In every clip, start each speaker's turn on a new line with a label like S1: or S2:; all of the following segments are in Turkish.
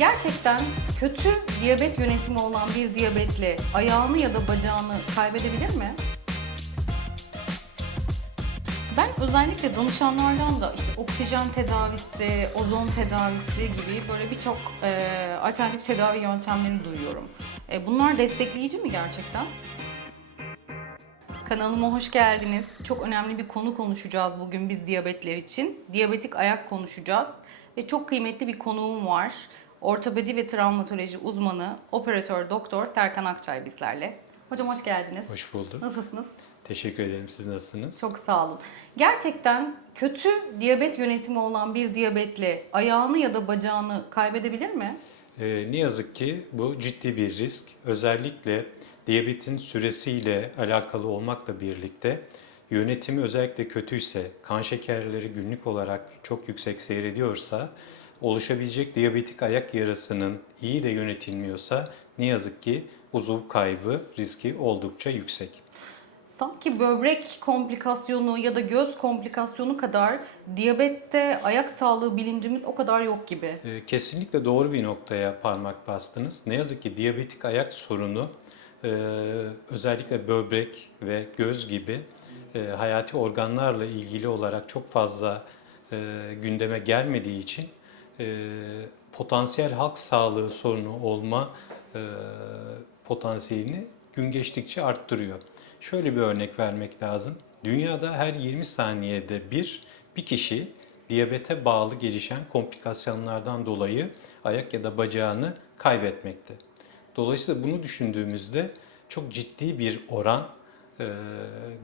S1: Gerçekten kötü diyabet yönetimi olan bir diyabetli ayağını ya da bacağını kaybedebilir mi? Ben özellikle danışanlardan da işte oksijen tedavisi, ozon tedavisi gibi böyle birçok e, alternatif tedavi yöntemleri duyuyorum. E, bunlar destekleyici mi gerçekten? Kanalıma hoş geldiniz. Çok önemli bir konu konuşacağız bugün biz diyabetler için. Diyabetik ayak konuşacağız. Ve çok kıymetli bir konuğum var. Ortopedi ve travmatoloji uzmanı, operatör doktor Serkan Akçay bizlerle. Hocam hoş geldiniz.
S2: Hoş bulduk.
S1: Nasılsınız?
S2: Teşekkür ederim. Siz nasılsınız?
S1: Çok sağ olun. Gerçekten kötü diyabet yönetimi olan bir diyabetli ayağını ya da bacağını kaybedebilir mi?
S2: Ee, ne yazık ki bu ciddi bir risk. Özellikle diyabetin süresiyle alakalı olmakla birlikte yönetimi özellikle kötüyse, kan şekerleri günlük olarak çok yüksek seyrediyorsa, oluşabilecek diyabetik ayak yarasının iyi de yönetilmiyorsa ne yazık ki uzuv kaybı riski oldukça yüksek.
S1: Sanki böbrek komplikasyonu ya da göz komplikasyonu kadar diyabette ayak sağlığı bilincimiz o kadar yok gibi.
S2: Ee, Kesinlikle doğru bir noktaya parmak bastınız. Ne yazık ki diyabetik ayak sorunu e, özellikle böbrek ve göz gibi e, hayati organlarla ilgili olarak çok fazla e, gündeme gelmediği için e, potansiyel halk sağlığı sorunu olma e, potansiyelini gün geçtikçe arttırıyor. Şöyle bir örnek vermek lazım. Dünyada her 20 saniyede bir bir kişi diyabete bağlı gelişen komplikasyonlardan dolayı ayak ya da bacağını kaybetmekte. Dolayısıyla bunu düşündüğümüzde çok ciddi bir oran e,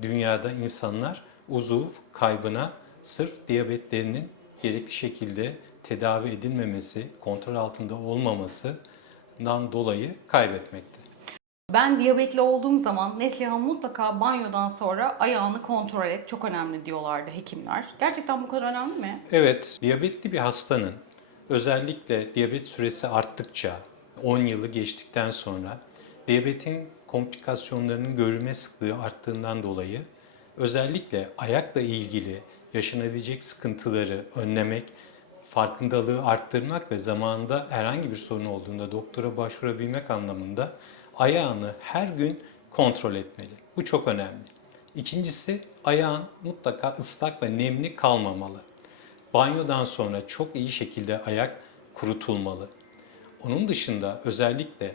S2: dünyada insanlar uzuv kaybına sırf diyabetlerinin gerekli şekilde tedavi edilmemesi, kontrol altında olmamasından dolayı kaybetmekte.
S1: Ben diyabetli olduğum zaman Neslihan mutlaka banyodan sonra ayağını kontrol et. Çok önemli diyorlardı hekimler. Gerçekten bu kadar önemli mi?
S2: Evet, diyabetli bir hastanın özellikle diyabet süresi arttıkça 10 yılı geçtikten sonra diyabetin komplikasyonlarının görülme sıklığı arttığından dolayı özellikle ayakla ilgili yaşanabilecek sıkıntıları önlemek, farkındalığı arttırmak ve zamanında herhangi bir sorun olduğunda doktora başvurabilmek anlamında ayağını her gün kontrol etmeli. Bu çok önemli. İkincisi ayağın mutlaka ıslak ve nemli kalmamalı. Banyodan sonra çok iyi şekilde ayak kurutulmalı. Onun dışında özellikle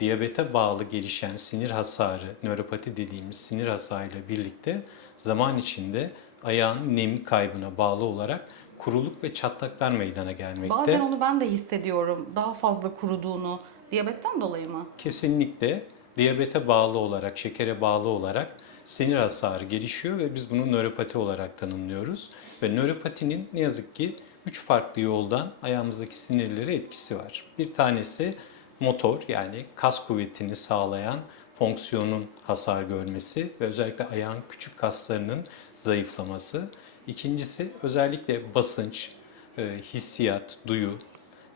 S2: diyabete bağlı gelişen sinir hasarı, nöropati dediğimiz sinir hasarıyla birlikte zaman içinde ayağın nem kaybına bağlı olarak kuruluk ve çatlaklar meydana gelmekte.
S1: Bazen onu ben de hissediyorum. Daha fazla kuruduğunu. Diyabetten dolayı mı?
S2: Kesinlikle diyabete bağlı olarak, şekere bağlı olarak sinir hasarı gelişiyor ve biz bunu nöropati olarak tanımlıyoruz. Ve nöropatinin ne yazık ki üç farklı yoldan ayağımızdaki sinirlere etkisi var. Bir tanesi motor yani kas kuvvetini sağlayan fonksiyonun hasar görmesi ve özellikle ayağın küçük kaslarının zayıflaması. İkincisi özellikle basınç, e, hissiyat, duyu,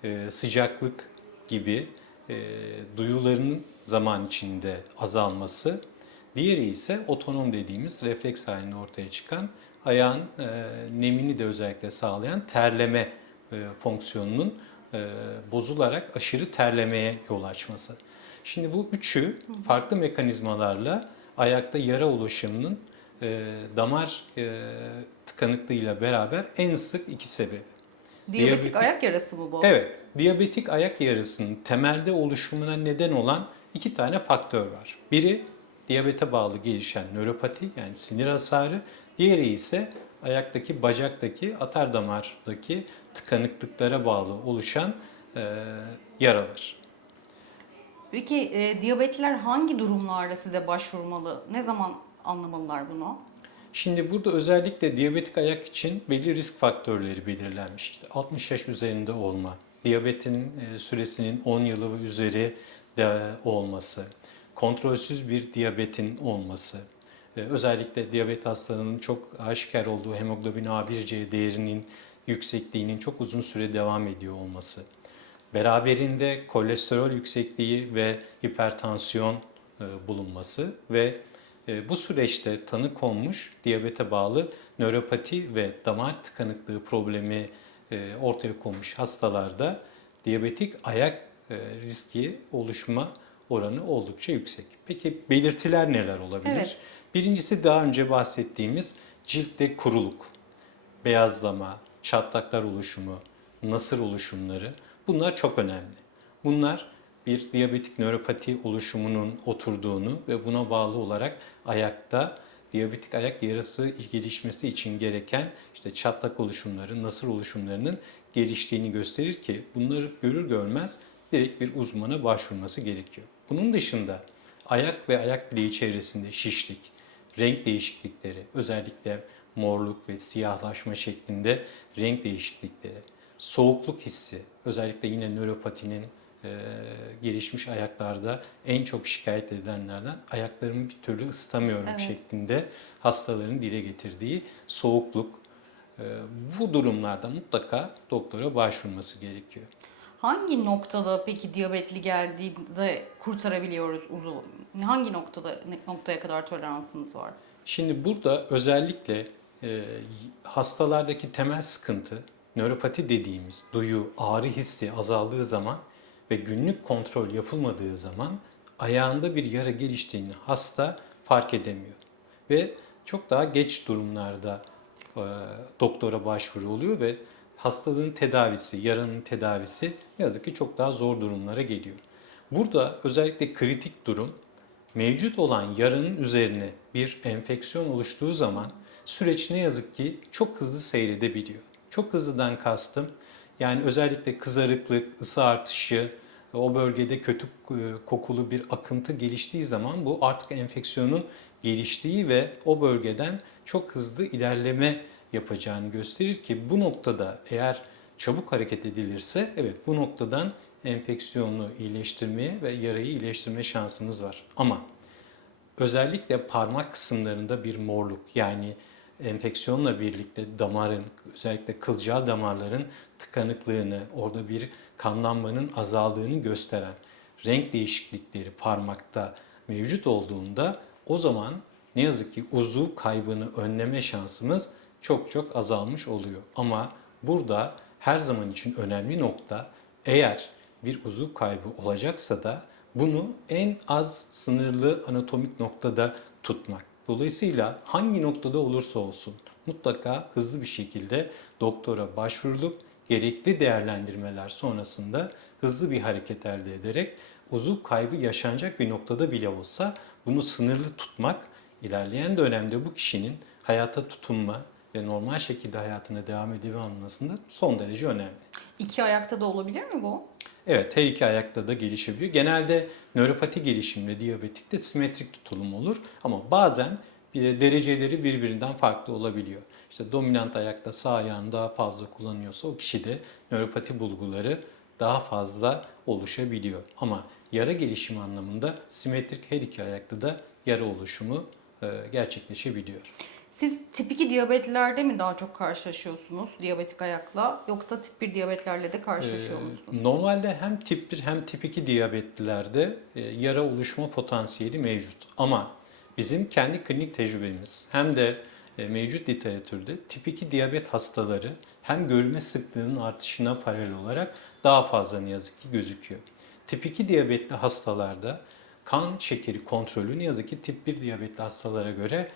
S2: e, sıcaklık gibi e, duyuların zaman içinde azalması. Diğeri ise otonom dediğimiz refleks halinde ortaya çıkan ayağın nemini de özellikle sağlayan terleme fonksiyonunun bozularak aşırı terlemeye yol açması. Şimdi bu üçü farklı mekanizmalarla ayakta yara oluşumunun e, damar e, tıkanıklığıyla beraber en sık iki sebebi.
S1: Diyabetik
S2: Diyabetik-
S1: ayak yarası mı bu?
S2: Evet, diyabetik ayak yarasının temelde oluşumuna neden olan iki tane faktör var. Biri diyabete bağlı gelişen nöropati yani sinir hasarı, diğeri ise ayaktaki, bacaktaki, atar damardaki tıkanıklıklara bağlı oluşan e, yaralar.
S1: Peki e, diyabetliler hangi durumlarda size başvurmalı? Ne zaman anlamalılar bunu?
S2: Şimdi burada özellikle diyabetik ayak için belli risk faktörleri belirlenmiş. İşte 60 yaş üzerinde olma, diyabetin e, süresinin 10 yılı ve üzeri de olması, kontrolsüz bir diyabetin olması, e, özellikle diyabet hastalığının çok aşikar olduğu hemoglobin A1C değerinin yüksekliğinin çok uzun süre devam ediyor olması, beraberinde kolesterol yüksekliği ve hipertansiyon e, bulunması ve bu süreçte tanı konmuş diyabete bağlı nöropati ve damar tıkanıklığı problemi e, ortaya konmuş hastalarda diyabetik ayak e, riski oluşma oranı oldukça yüksek. Peki belirtiler neler olabilir?
S1: Evet.
S2: Birincisi daha önce bahsettiğimiz ciltte kuruluk, beyazlama, çatlaklar oluşumu, nasır oluşumları bunlar çok önemli. Bunlar bir diyabetik nöropati oluşumunun oturduğunu ve buna bağlı olarak ayakta diyabetik ayak yarası gelişmesi için gereken işte çatlak oluşumları, nasır oluşumlarının geliştiğini gösterir ki bunları görür görmez direkt bir uzmana başvurması gerekiyor. Bunun dışında ayak ve ayak bileği çevresinde şişlik, renk değişiklikleri, özellikle morluk ve siyahlaşma şeklinde renk değişiklikleri, soğukluk hissi, özellikle yine nöropatinin e, gelişmiş ayaklarda en çok şikayet edilenlerden ayaklarımı bir türlü ısıtamıyorum
S1: Evet.
S2: şeklinde hastaların dile getirdiği soğukluk. E, bu durumlarda mutlaka doktora başvurması gerekiyor.
S1: Hangi noktada peki diyabetli geldiğinde kurtarabiliyoruz uzun? Hangi noktada noktaya kadar toleransımız var?
S2: Şimdi burada özellikle e, hastalardaki temel sıkıntı nöropati dediğimiz duyu, ağrı hissi azaldığı zaman ve günlük kontrol yapılmadığı zaman ayağında bir yara geliştiğini hasta fark edemiyor. Ve çok daha geç durumlarda e, doktora başvuru oluyor ve hastalığın tedavisi, yaranın tedavisi yazık ki çok daha zor durumlara geliyor. Burada özellikle kritik durum mevcut olan yaranın üzerine bir enfeksiyon oluştuğu zaman süreç ne yazık ki çok hızlı seyredebiliyor. Çok hızlıdan kastım yani özellikle kızarıklık, ısı artışı, o bölgede kötü e, kokulu bir akıntı geliştiği zaman bu artık enfeksiyonun geliştiği ve o bölgeden çok hızlı ilerleme yapacağını gösterir ki bu noktada eğer çabuk hareket edilirse evet bu noktadan enfeksiyonu iyileştirmeye ve yarayı iyileştirme şansımız var. Ama özellikle parmak kısımlarında bir morluk yani enfeksiyonla birlikte damarın özellikle kılcal damarların tıkanıklığını, orada bir kanlanmanın azaldığını gösteren renk değişiklikleri parmakta mevcut olduğunda o zaman ne yazık ki uzuv kaybını önleme şansımız çok çok azalmış oluyor. Ama burada her zaman için önemli nokta eğer bir uzuv kaybı olacaksa da bunu en az sınırlı anatomik noktada tutmak. Dolayısıyla hangi noktada olursa olsun mutlaka hızlı bir şekilde doktora başvurulup gerekli değerlendirmeler sonrasında hızlı bir hareket elde ederek uzuv kaybı yaşanacak bir noktada bile olsa bunu sınırlı tutmak ilerleyen dönemde bu kişinin hayata tutunma ve normal şekilde hayatına devam edebilmesinde son derece önemli.
S1: İki ayakta da olabilir mi bu?
S2: Evet, her iki ayakta da gelişebiliyor. Genelde nöropati gelişiminde diyabetikte simetrik tutulum olur ama bazen dereceleri birbirinden farklı olabiliyor. İşte dominant ayakta sağ ayağını daha fazla kullanıyorsa o kişide nöropati bulguları daha fazla oluşabiliyor. Ama yara gelişimi anlamında simetrik her iki ayakta da yara oluşumu e, gerçekleşebiliyor.
S1: Siz tip 2 diyabetlilerde mi daha çok karşılaşıyorsunuz diyabetik ayakla yoksa tip 1 diyabetlerle de karşılaşıyor
S2: Ee,
S1: musunuz?
S2: Normalde hem tip 1 hem tip 2 diyabetlilerde e, yara oluşma potansiyeli mevcut. Ama bizim kendi klinik tecrübemiz hem de e, mevcut literatürde tip 2 diyabet hastaları hem görülme sıklığının artışına paralel olarak daha fazla ne yazık ki gözüküyor. Tip 2 diyabetli hastalarda kan şekeri kontrolü ne yazık ki tip 1 diyabetli hastalara göre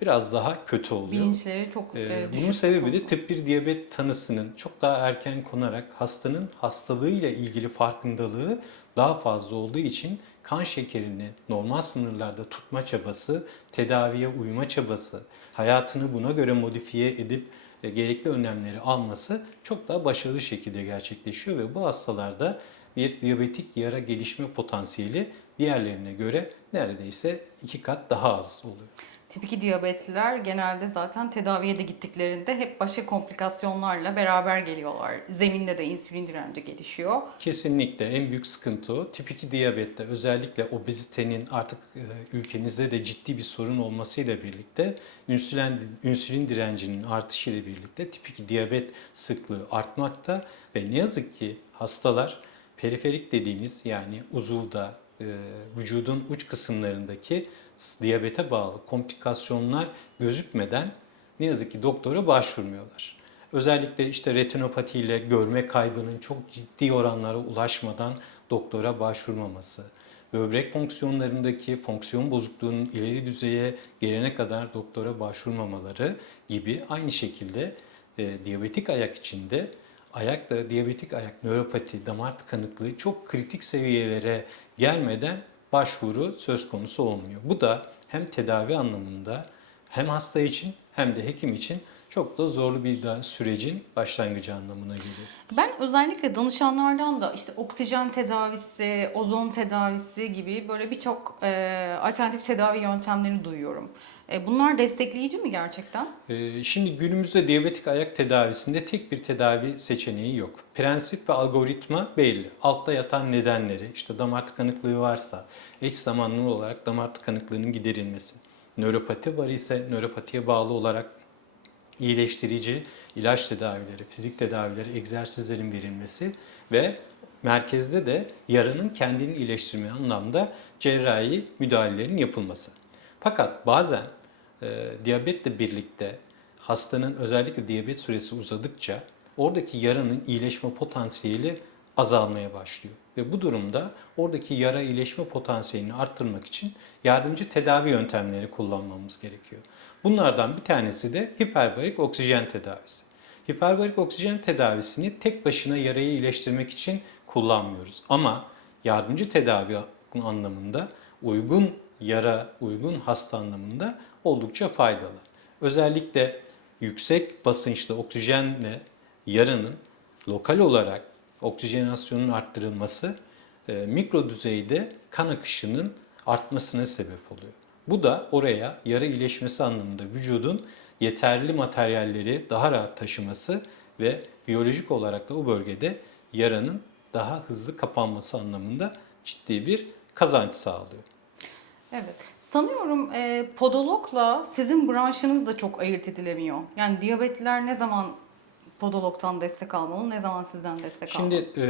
S2: biraz daha kötü oluyor.
S1: Bilinçleri çok
S2: Ee,
S1: e,
S2: bunun sebebi de tip 1 diyabet tanısının çok daha erken konarak hastanın hastalığıyla ilgili farkındalığı daha fazla olduğu için kan şekerini normal sınırlarda tutma çabası, tedaviye uyma çabası, hayatını buna göre modifiye edip e, gerekli önlemleri alması çok daha başarılı şekilde gerçekleşiyor ve bu hastalarda bir diyabetik yara gelişme potansiyeli diğerlerine göre neredeyse iki kat daha az oluyor.
S1: Tip 2 diyabetliler genelde zaten tedaviye de gittiklerinde hep başka komplikasyonlarla beraber geliyorlar. Zeminde de insülin direnci gelişiyor.
S2: Kesinlikle en büyük sıkıntı. Tip 2 diyabette özellikle obezitenin artık e, ülkemizde de ciddi bir sorun olmasıyla birlikte insülin, insülin direncinin artışıyla birlikte tip 2 diyabet sıklığı artmakta ve ne yazık ki hastalar periferik dediğimiz yani uzuvda e, vücudun uç kısımlarındaki diyabete bağlı komplikasyonlar gözükmeden ne yazık ki doktora başvurmuyorlar. Özellikle işte retinopati ile görme kaybının çok ciddi oranlara ulaşmadan doktora başvurmaması, böbrek fonksiyonlarındaki fonksiyon bozukluğunun ileri düzeye gelene kadar doktora başvurmamaları gibi aynı şekilde e, diyabetik ayak içinde ayakta diyabetik ayak nöropati, damar tıkanıklığı çok kritik seviyelere gelmeden başvuru söz konusu olmuyor. Bu da hem tedavi anlamında hem hasta için hem de hekim için çok da zorlu bir da- sürecin başlangıcı anlamına geliyor.
S1: Ben özellikle danışanlardan da işte oksijen tedavisi, ozon tedavisi gibi böyle birçok e, alternatif tedavi yöntemleri duyuyorum. E, bunlar destekleyici mi gerçekten?
S2: Ee, Şimdi günümüzde diyabetik ayak tedavisinde tek bir tedavi seçeneği yok. Prensip ve algoritma belli. Altta yatan nedenleri, işte damar tıkanıklığı varsa eş zamanlı olarak damar tıkanıklığının giderilmesi. Nöropati var ise nöropatiye bağlı olarak iyileştirici ilaç tedavileri, fizik tedavileri, egzersizlerin verilmesi ve merkezde de yaranın kendini iyileştirme anlamda cerrahi müdahalelerin yapılması. Fakat bazen e, diyabetle birlikte hastanın özellikle diyabet süresi uzadıkça oradaki yaranın iyileşme potansiyeli azalmaya başlıyor. Ve bu durumda oradaki yara iyileşme potansiyelini arttırmak için yardımcı tedavi yöntemleri kullanmamız gerekiyor. Bunlardan bir tanesi de hiperbarik oksijen tedavisi. Hiperbarik oksijen tedavisini tek başına yarayı iyileştirmek için kullanmıyoruz. Ama yardımcı tedavi anlamında uygun yara, uygun hasta anlamında oldukça faydalı. Özellikle yüksek basınçlı oksijenle yaranın lokal olarak oksijenasyonun arttırılması e, mikro düzeyde kan akışının artmasına sebep oluyor. Bu da oraya yara iyileşmesi anlamında vücudun yeterli materyalleri daha rahat taşıması ve biyolojik olarak da o bölgede yaranın daha hızlı kapanması anlamında ciddi bir kazanç sağlıyor.
S1: Evet. Sanıyorum e, podologla sizin branşınız da çok ayırt edilemiyor. Yani diyabetliler ne zaman podologtan destek almalı, ne zaman sizden destek almalı?
S2: Şimdi e,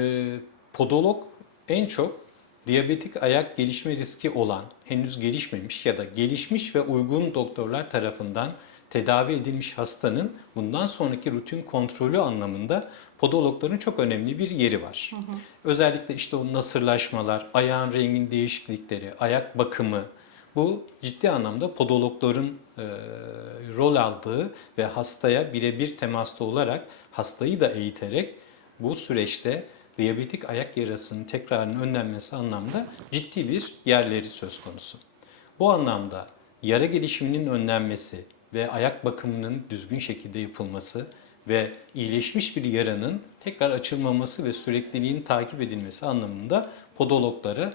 S2: podolog en çok diyabetik ayak gelişme riski olan, henüz gelişmemiş ya da gelişmiş ve uygun doktorlar tarafından tedavi edilmiş hastanın bundan sonraki rutin kontrolü anlamında podologların çok önemli bir yeri var. Özellikle işte o nasırlaşmalar, ayağın rengin değişiklikleri, ayak bakımı bu ciddi anlamda podologların e, rol aldığı ve hastaya birebir temasta olarak hastayı da eğiterek bu süreçte diyabetik ayak yarasının tekrarının önlenmesi anlamda ciddi bir yerleri söz konusu. Bu anlamda yara gelişiminin önlenmesi ve ayak bakımının düzgün şekilde yapılması ve iyileşmiş bir yaranın tekrar açılmaması ve sürekliliğin takip edilmesi anlamında podologlara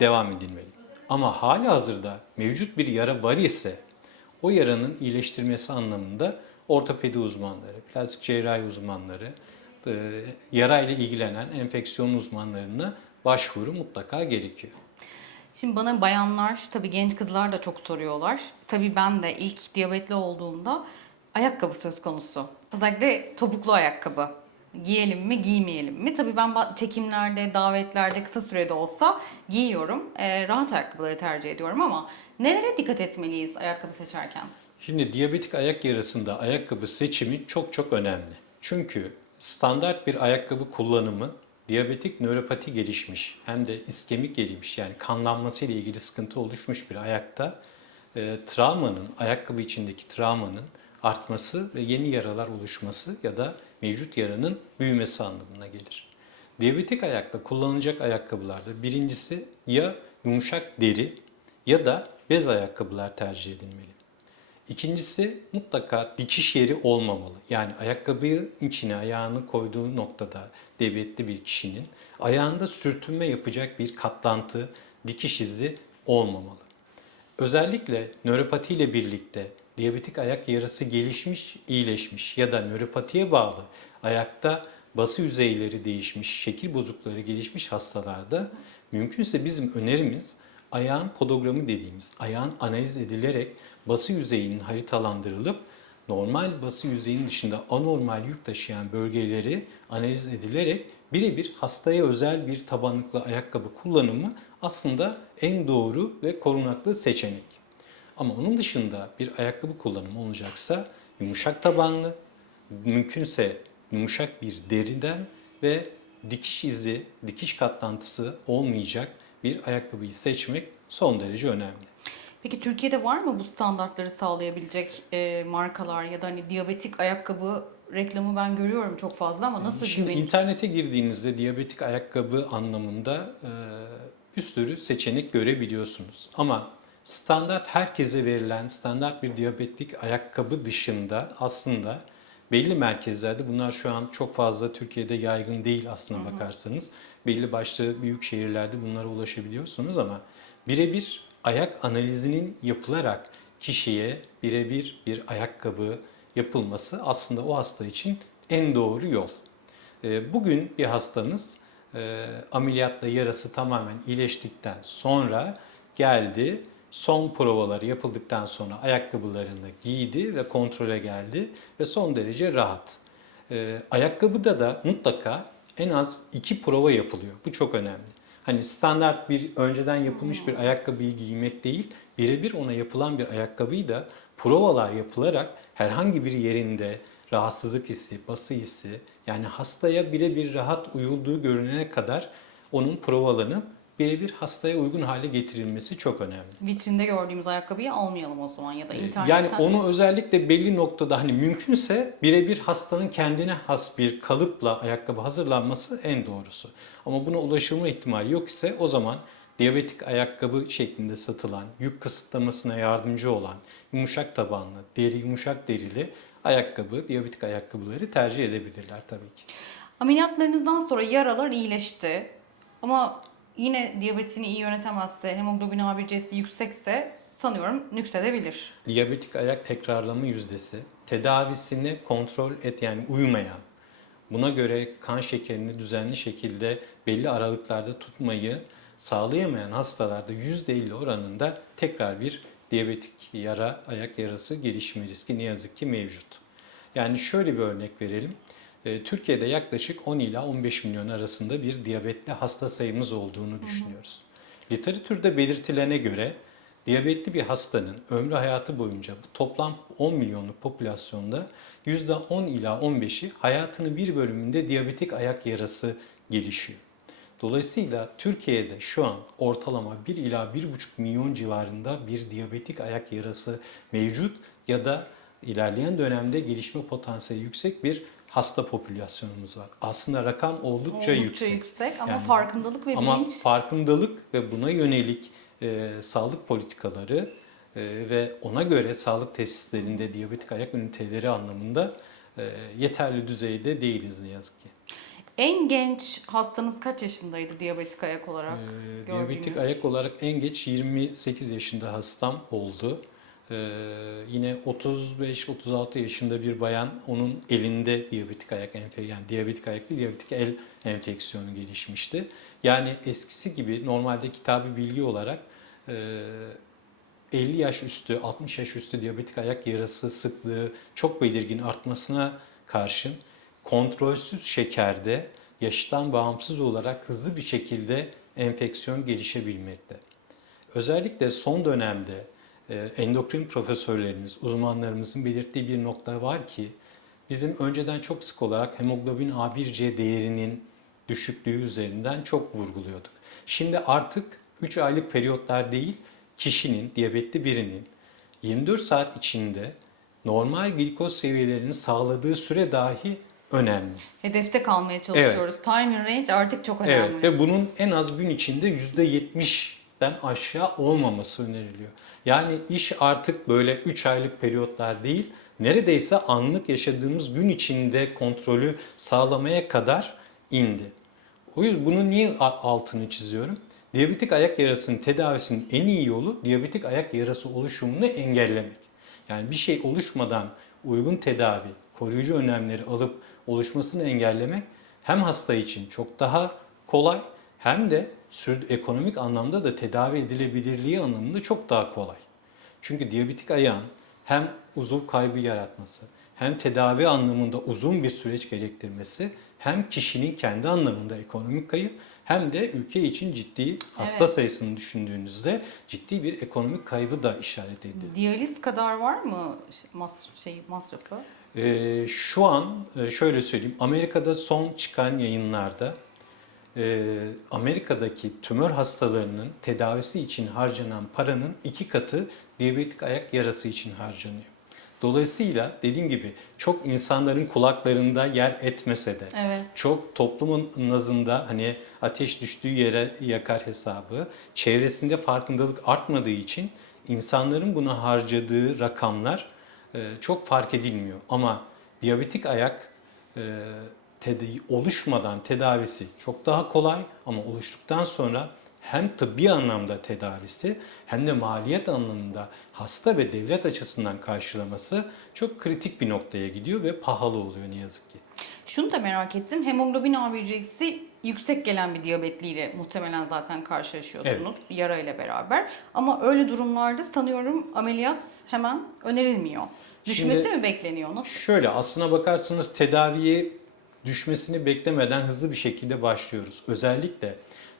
S2: devam edilmeli. Ama hali hazırda mevcut bir yara var ise o yaranın iyileştirmesi anlamında ortopedi uzmanları, plastik cerrahi uzmanları, e, yarayla ilgilenen enfeksiyon uzmanlarına başvuru mutlaka gerekiyor.
S1: Şimdi bana bayanlar, tabii genç kızlar da çok soruyorlar. Tabii ben de ilk diyabetli olduğumda ayakkabı söz konusu. Özellikle topuklu ayakkabı. Giyelim mi, giymeyelim mi? Tabii ben çekimlerde, davetlerde kısa sürede olsa giyiyorum. Ee, rahat ayakkabıları tercih ediyorum ama nelere dikkat etmeliyiz ayakkabı seçerken?
S2: Şimdi diyabetik ayak yarasında ayakkabı seçimi çok çok önemli. Çünkü standart bir ayakkabı kullanımı diyabetik nöropati gelişmiş hem de iskemik gelişmiş yani kanlanması ile ilgili sıkıntı oluşmuş bir ayakta e, travmanın, ayakkabı içindeki travmanın artması ve yeni yaralar oluşması ya da mevcut yaranın büyümesi anlamına gelir. Diyabetik ayakta kullanılacak ayakkabılarda birincisi ya yumuşak deri ya da bez ayakkabılar tercih edilmeli. İkincisi mutlaka dikiş yeri olmamalı. Yani ayakkabıyı içine ayağını koyduğu noktada diyabetli bir kişinin ayağında sürtünme yapacak bir katlantı, dikiş izi olmamalı. Özellikle nöropati ile birlikte diyabetik ayak yarası gelişmiş, iyileşmiş ya da nöropatiye bağlı ayakta bası yüzeyleri değişmiş, şekil bozukları gelişmiş hastalarda mümkünse bizim önerimiz ayağın podogramı dediğimiz ayağın analiz edilerek bası yüzeyinin haritalandırılıp normal bası yüzeyinin dışında anormal yük taşıyan bölgeleri analiz edilerek birebir hastaya özel bir tabanlıklı ayakkabı kullanımı aslında en doğru ve korunaklı seçenek. Ama onun dışında bir ayakkabı kullanımı olacaksa yumuşak tabanlı, mümkünse yumuşak bir deriden ve dikiş izi, dikiş katlantısı olmayacak bir ayakkabıyı seçmek son derece önemli.
S1: Peki Türkiye'de var mı bu standartları sağlayabilecek e, markalar ya da hani diyabetik ayakkabı reklamı ben görüyorum çok fazla ama nasıl
S2: Şimdi
S1: güvenilir?
S2: internete girdiğinizde diyabetik ayakkabı anlamında e, bir sürü seçenek görebiliyorsunuz. Ama standart herkese verilen standart bir diyabetik ayakkabı dışında aslında belli merkezlerde bunlar şu an çok fazla Türkiye'de yaygın değil aslına bakarsanız. Belli başlı büyük şehirlerde bunlara ulaşabiliyorsunuz ama birebir ayak analizinin yapılarak kişiye birebir bir ayakkabı yapılması aslında o hasta için en doğru yol. E, Bugün bir hastamız e, ameliyatla yarası tamamen iyileştikten sonra geldi. Son provaları yapıldıktan sonra ayakkabılarını giydi ve kontrole geldi ve son derece rahat. E, Ayakkabıda da mutlaka en az iki prova yapılıyor. Bu çok önemli. Hani standart bir önceden yapılmış bir ayakkabıyı giymek değil, birebir ona yapılan bir ayakkabıyı da provalar yapılarak herhangi bir yerinde rahatsızlık hissi, bası hissi yani hastaya birebir rahat uyulduğu görünene kadar onun provalanıp birebir hastaya uygun hale getirilmesi çok önemli.
S1: Vitrinde gördüğümüz ayakkabıyı almayalım o zaman ya da
S2: Ee,
S1: internetten.
S2: Yani onu özellikle belli noktada hani mümkünse birebir hastanın kendine has bir kalıpla ayakkabı hazırlanması en doğrusu. Ama buna ulaşılma ihtimali yok ise o zaman diyabetik ayakkabı şeklinde satılan, yük kısıtlamasına yardımcı olan yumuşak tabanlı, deri yumuşak derili ayakkabı, diyabetik ayakkabıları tercih edebilirler tabii ki.
S1: Ameliyatlarınızdan sonra yaralar iyileşti. Ama yine diyabetini iyi yönetemezse, hemoglobin A1C'si yüksekse sanıyorum nüksedebilir.
S2: Diyabetik ayak tekrarlama yüzdesi tedavisini kontrol et yani uymayan, buna göre kan şekerini düzenli şekilde belli aralıklarda tutmayı sağlayamayan hastalarda %50 oranında tekrar bir diyabetik yara, ayak yarası gelişme riski ne yazık ki mevcut. Yani şöyle bir örnek verelim. Ee, Türkiye'de yaklaşık 10 ila 15 milyon arasında bir diyabetli hasta sayımız olduğunu düşünüyoruz. Literatürde belirtilene göre diyabetli bir hastanın ömrü hayatı boyunca bu toplam 10 milyonluk popülasyonda %10 ila 15'i hayatının bir bölümünde diyabetik ayak yarası gelişiyor. Dolayısıyla Türkiye'de şu an ortalama 1 ila 1,5 milyon civarında bir diyabetik ayak yarası mevcut ya da ilerleyen dönemde gelişme potansiyeli yüksek bir hasta popülasyonumuz var. Aslında rakam oldukça,
S1: Oldukça
S2: yüksek.
S1: yüksek ama
S2: Yani-
S1: farkındalık ve
S2: Ama
S1: bilinç
S2: farkındalık ve buna yönelik e, sağlık politikaları e, ve ona göre sağlık tesislerinde diyabetik ayak üniteleri anlamında e, yeterli düzeyde değiliz ne yazık ki.
S1: en genç hastanız kaç yaşındaydı diyabetik ayak olarak?
S2: Ee, diyabetik ayak olarak en geç 28 yaşında hastam oldu. Ee, yine 35-36 yaşında bir bayan onun elinde diyabetik ayak enfe yani diyabetik ayak değil diyabetik el enfeksiyonu gelişmişti. Yani eskisi gibi normalde kitabı bilgi olarak e, 50 yaş üstü, 60 yaş üstü diyabetik ayak yarası sıklığı çok belirgin artmasına karşın kontrolsüz şekerde yaştan bağımsız olarak hızlı bir şekilde enfeksiyon gelişebilmekte. Özellikle son dönemde endokrin profesörlerimiz, uzmanlarımızın belirttiği bir nokta var ki bizim önceden çok sık olarak hemoglobin A1C değerinin düşüklüğü üzerinden çok vurguluyorduk. Şimdi artık 3 aylık periyotlar değil, kişinin, diyabetli birinin 24 saat içinde normal glikoz seviyelerini sağladığı süre dahi önemli.
S1: Hedefte kalmaya çalışıyoruz. Time in range artık çok önemli.
S2: Evet ve bunun en az gün içinde %70'den aşağı olmaması öneriliyor. Yani iş artık böyle 3 aylık periyotlar değil, neredeyse anlık yaşadığımız gün içinde kontrolü sağlamaya kadar indi. O yüzden bunu niye altını çiziyorum? Diyabetik ayak yarasının tedavisinin en iyi yolu diyabetik ayak yarası oluşumunu engellemek. Yani bir şey oluşmadan uygun tedavi, koruyucu önlemleri alıp oluşmasını engellemek hem hasta için çok daha kolay hem de ekonomik anlamda da tedavi edilebilirliği anlamında çok daha kolay. Çünkü diyabetik ayağın hem uzuv kaybı yaratması, hem tedavi anlamında uzun bir süreç gerektirmesi, hem kişinin kendi anlamında ekonomik kayıp, hem de ülke için ciddi hasta
S1: Evet.
S2: sayısını düşündüğünüzde ciddi bir ekonomik kaybı da işaret ediyor.
S1: Diyaliz kadar var mı şey- mas şey masrafı?
S2: Ee, şu an e, şöyle söyleyeyim. Amerika'da son çıkan yayınlarda e, Amerika'daki tümör hastalarının tedavisi için harcanan paranın iki katı diyabetik ayak yarası için harcanıyor. Dolayısıyla dediğim gibi çok insanların kulaklarında yer etmese de
S1: Evet.
S2: çok toplumun nazında hani ateş düştüğü yere yakar hesabı çevresinde farkındalık artmadığı için insanların buna harcadığı rakamlar e, çok fark edilmiyor. Ama diyabetik ayak e, tedi- oluşmadan tedavisi çok daha kolay ama oluştuktan sonra hem tıbbi anlamda tedavisi hem de maliyet anlamında hasta ve devlet açısından karşılaması çok kritik bir noktaya gidiyor ve pahalı oluyor ne yazık ki.
S1: Şunu da merak ettim. Hemoglobin A1C'si yüksek gelen bir diyabetliyle muhtemelen zaten karşılaşıyorsunuz yara ile beraber. Ama öyle durumlarda sanıyorum ameliyat hemen önerilmiyor. Düşmesi
S2: Şimdi-
S1: mi bekleniyor? Nasıl?
S2: Şöyle aslına bakarsanız tedaviye düşmesini beklemeden hızlı bir şekilde başlıyoruz. Özellikle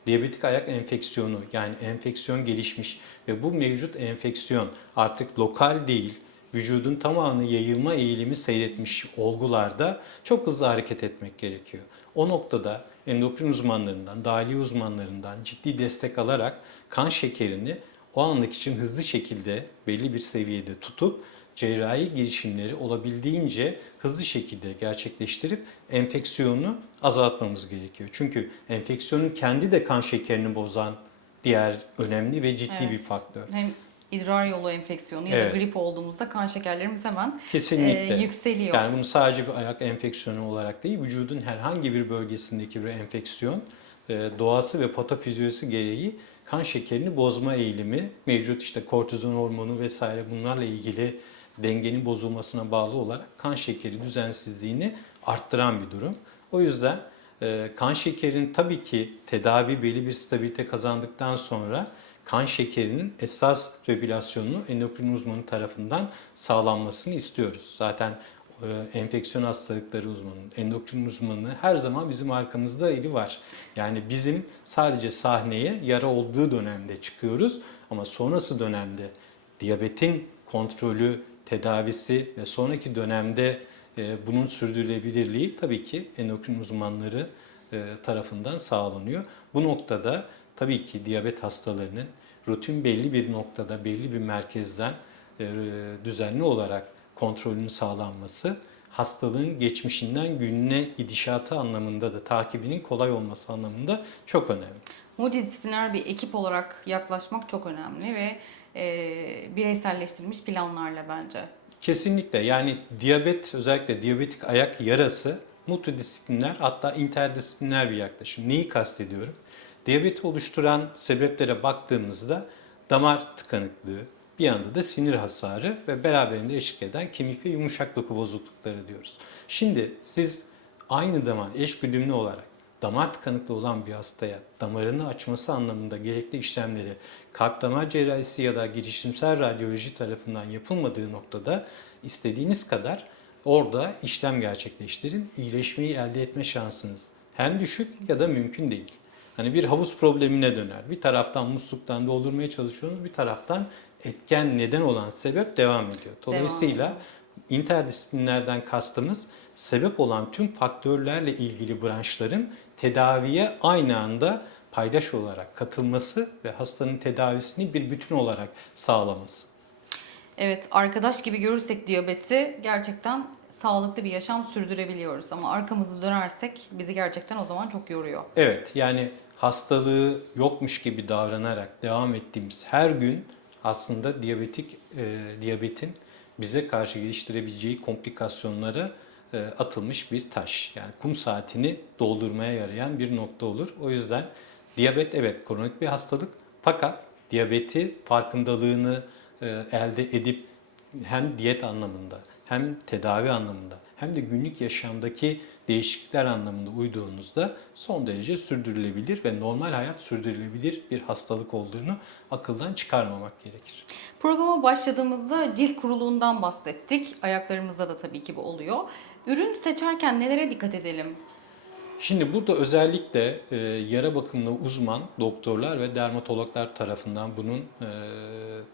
S2: diyabetik ayak enfeksiyonu yani enfeksiyon gelişmiş ve bu mevcut enfeksiyon artık lokal değil vücudun tamamını yayılma eğilimi seyretmiş olgularda çok hızlı hareket etmek gerekiyor. O noktada endokrin uzmanlarından, dahiliye uzmanlarından ciddi destek alarak kan şekerini o anlık için hızlı şekilde belli bir seviyede tutup cerrahi girişimleri olabildiğince hızlı şekilde gerçekleştirip enfeksiyonu azaltmamız gerekiyor. Çünkü enfeksiyonun kendi de kan şekerini bozan diğer önemli ve ciddi bir
S1: Evet.
S2: faktör.
S1: Hem idrar yolu enfeksiyonu ya
S2: Evet.
S1: da grip olduğumuzda kan şekerlerimiz hemen
S2: Kesinlikle.
S1: e, yükseliyor.
S2: Yani bunu sadece bir ayak enfeksiyonu olarak değil, vücudun herhangi bir bölgesindeki bir enfeksiyon e, doğası ve patofizyolojisi gereği kan şekerini bozma eğilimi mevcut işte kortizon hormonu vesaire bunlarla ilgili dengenin bozulmasına bağlı olarak kan şekeri düzensizliğini arttıran bir durum. O yüzden e, kan şekerin tabii ki tedavi belli bir stabilite kazandıktan sonra kan şekerinin esas regülasyonunu endokrin uzmanı tarafından sağlanmasını istiyoruz. Zaten e, enfeksiyon hastalıkları uzmanı, endokrin uzmanı her zaman bizim arkamızda eli var. Yani bizim sadece sahneye yara olduğu dönemde çıkıyoruz ama sonrası dönemde diyabetin kontrolü, tedavisi ve sonraki dönemde e, bunun sürdürülebilirliği tabii ki endokrin uzmanları e, tarafından sağlanıyor. Bu noktada tabii ki diyabet hastalarının rutin belli bir noktada, belli bir merkezden e, düzenli olarak kontrolünün sağlanması, hastalığın geçmişinden gününe gidişatı anlamında da takibinin kolay olması anlamında çok önemli.
S1: Multidisipliner bir ekip olarak yaklaşmak çok önemli ve e, bireyselleştirilmiş planlarla bence.
S2: Kesinlikle yani diyabet özellikle diyabetik ayak yarası multidisipliner hatta interdisipliner bir yaklaşım. Neyi kastediyorum? Diyabeti oluşturan sebeplere baktığımızda damar tıkanıklığı, bir yanda da sinir hasarı ve beraberinde eşlik eden kemik ve yumuşak doku bozuklukları diyoruz. Şimdi siz aynı zaman eş güdümlü olarak damar tıkanıklığı olan bir hastaya damarını açması anlamında gerekli işlemleri kalp damar cerrahisi ya da girişimsel radyoloji tarafından yapılmadığı noktada istediğiniz kadar orada işlem gerçekleştirin. İyileşmeyi elde etme şansınız hem düşük ya da mümkün değil. Hani bir havuz problemine döner. Bir taraftan musluktan doldurmaya çalışıyorsunuz, bir taraftan etken neden olan sebep devam ediyor. Dolayısıyla interdisiplinerden kastımız sebep olan tüm faktörlerle ilgili branşların tedaviye aynı anda paydaş olarak katılması ve hastanın tedavisini bir bütün olarak sağlaması.
S1: Evet, arkadaş gibi görürsek diyabeti gerçekten sağlıklı bir yaşam sürdürebiliyoruz. Ama arkamızı dönersek bizi gerçekten o zaman çok yoruyor.
S2: Evet yani hastalığı yokmuş gibi davranarak devam ettiğimiz her gün aslında diyabetik e, diyabetin bize karşı geliştirebileceği komplikasyonlara atılmış bir taş. Yani kum saatini doldurmaya yarayan bir nokta olur. O yüzden diyabet evet kronik bir hastalık fakat diyabeti farkındalığını e, elde edip hem diyet anlamında hem tedavi anlamında hem de günlük yaşamdaki değişiklikler anlamında uyduğunuzda son derece sürdürülebilir ve normal hayat sürdürülebilir bir hastalık olduğunu akıldan çıkarmamak gerekir.
S1: Programa başladığımızda cilt kuruluğundan bahsettik. Ayaklarımızda da tabii ki bu oluyor. Ürün seçerken nelere dikkat edelim?
S2: Şimdi burada özellikle e, yara bakımına uzman doktorlar ve dermatologlar tarafından bunun e,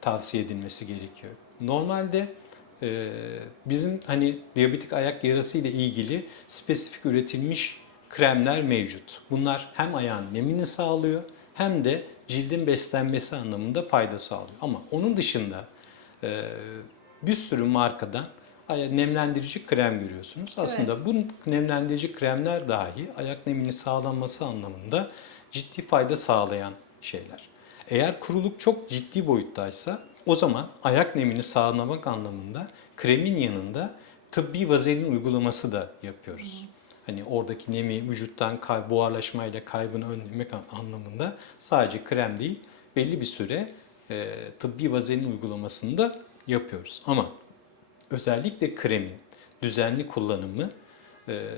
S2: tavsiye edilmesi gerekiyor. Normalde e, bizim hani diyabetik ayak yarası ile ilgili spesifik üretilmiş kremler mevcut. Bunlar hem ayağın nemini sağlıyor hem de cildin beslenmesi anlamında fayda sağlıyor. Ama onun dışında e, bir sürü markadan nemlendirici krem görüyorsunuz. Aslında bu nemlendirici kremler dahi ayak nemini sağlanması anlamında ciddi fayda sağlayan şeyler. Eğer kuruluk çok ciddi boyuttaysa o zaman ayak nemini sağlamak anlamında kremin yanında tıbbi vazelin uygulaması da yapıyoruz. Hani oradaki nemi vücuttan kay, buharlaşmayla kaybını önlemek an- anlamında sadece krem değil belli bir süre e, tıbbi vazelin uygulamasını da yapıyoruz. Ama özellikle kremin düzenli kullanımı e,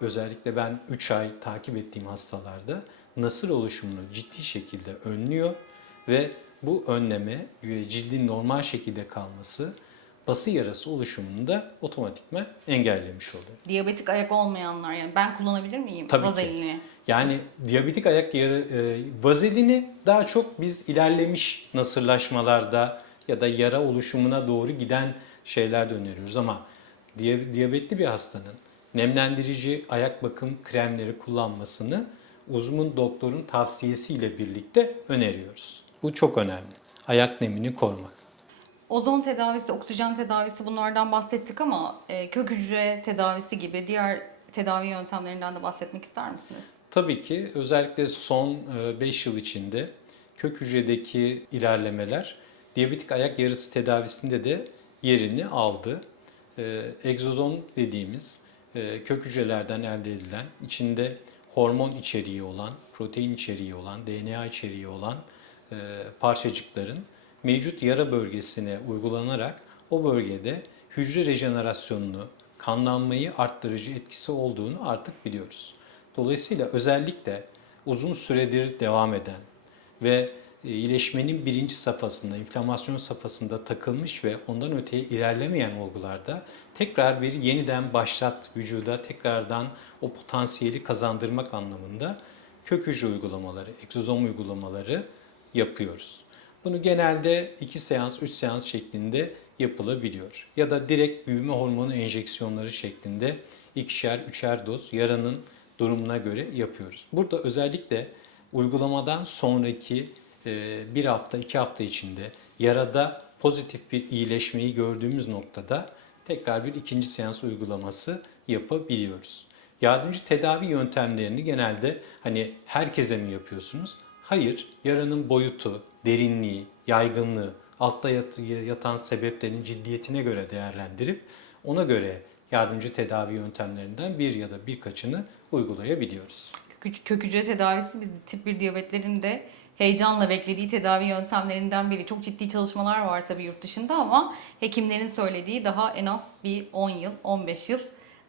S2: özellikle ben 3 ay takip ettiğim hastalarda nasır oluşumunu ciddi şekilde önlüyor ve bu önleme e, cildin normal şekilde kalması bası yarası oluşumunu da otomatikman engellemiş oluyor.
S1: Diyabetik ayak olmayanlar yani ben kullanabilir miyim
S2: Tabii ki.
S1: vazelini?
S2: Yani diyabetik ayak yarı e, vazelini daha çok biz ilerlemiş nasırlaşmalarda ya da yara oluşumuna doğru giden şeylerde öneriyoruz ama diyabetli bir hastanın nemlendirici ayak bakım kremleri kullanmasını uzman doktorun tavsiyesiyle birlikte öneriyoruz. Bu çok önemli. Ayak nemini korumak.
S1: Ozon tedavisi, oksijen tedavisi bunlardan bahsettik ama e, kök hücre tedavisi gibi diğer tedavi yöntemlerinden de bahsetmek ister misiniz?
S2: Tabii ki özellikle son 5 yıl içinde kök hücredeki ilerlemeler diyabetik ayak yarısı tedavisinde de yerini aldı. Ee, Egzozom dediğimiz e, kök hücrelerden elde edilen, içinde hormon içeriği olan, protein içeriği olan, DNA içeriği olan e, parçacıkların mevcut yara bölgesine uygulanarak o bölgede hücre rejenerasyonunu, kanlanmayı arttırıcı etkisi olduğunu artık biliyoruz. Dolayısıyla özellikle uzun süredir devam eden ve e, iyileşmenin birinci safhasında, inflamasyon safhasında takılmış ve ondan öteye ilerlemeyen olgularda tekrar bir yeniden başlat vücuda tekrardan o potansiyeli kazandırmak anlamında kök hücre uygulamaları, egzozom uygulamaları yapıyoruz. Bunu genelde 2 seans, 3 seans şeklinde yapılabiliyor. Ya da direkt büyüme hormonu enjeksiyonları şeklinde ikişer, üçer doz yaranın durumuna göre yapıyoruz. Burada özellikle uygulamadan sonraki e, bir hafta, iki hafta içinde yarada pozitif bir iyileşmeyi gördüğümüz noktada tekrar bir ikinci seans uygulaması yapabiliyoruz. Yardımcı tedavi yöntemlerini genelde hani herkese mi yapıyorsunuz? Hayır, yaranın boyutu, derinliği, yaygınlığı, altta yat- yatan sebeplerin ciddiyetine göre değerlendirip ona göre yardımcı tedavi yöntemlerinden bir ya da birkaçını uygulayabiliyoruz.
S1: Kök hücre tedavisi biz tip 1 diyabetlerin de heyecanla beklediği tedavi yöntemlerinden biri. Çok ciddi çalışmalar var tabii yurt dışında ama hekimlerin söylediği daha en az bir 10 yıl, 15 yıl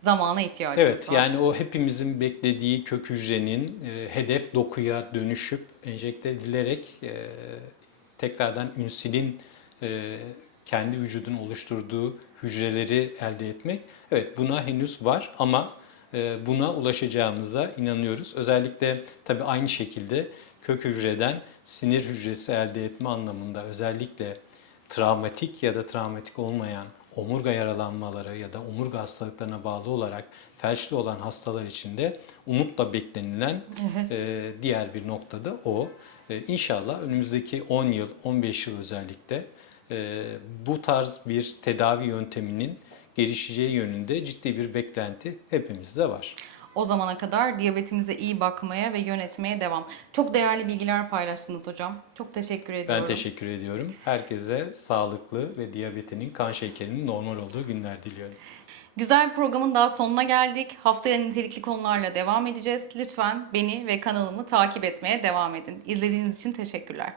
S1: zamana ihtiyacımız
S2: Evet
S1: var.
S2: yani o hepimizin beklediği kök hücrenin e, hedef dokuya dönüşüp enjekte edilerek e, tekrardan insülin e, kendi vücudun oluşturduğu hücreleri elde etmek. Evet buna henüz var ama e, buna ulaşacağımıza inanıyoruz. Özellikle tabii aynı şekilde kök hücreden sinir hücresi elde etme anlamında özellikle travmatik ya da travmatik olmayan omurga yaralanmaları ya da omurga hastalıklarına bağlı olarak felçli olan hastalar için de umutla beklenilen
S1: Evet.
S2: e, diğer bir noktada o. E, İnşallah önümüzdeki 10 yıl, 15 yıl özellikle e, bu tarz bir tedavi yönteminin gelişeceği yönünde ciddi bir beklenti hepimizde var.
S1: O zamana kadar diyabetimize iyi bakmaya ve yönetmeye devam. Çok değerli bilgiler paylaştınız hocam. Çok teşekkür ediyorum.
S2: Ben teşekkür ediyorum. Herkese sağlıklı ve diyabetinin, kan şekerinin normal olduğu günler diliyorum.
S1: Güzel bir programın daha sonuna geldik. Haftaya nitelikli konularla devam edeceğiz. Lütfen beni ve kanalımı takip etmeye devam edin. İzlediğiniz için teşekkürler.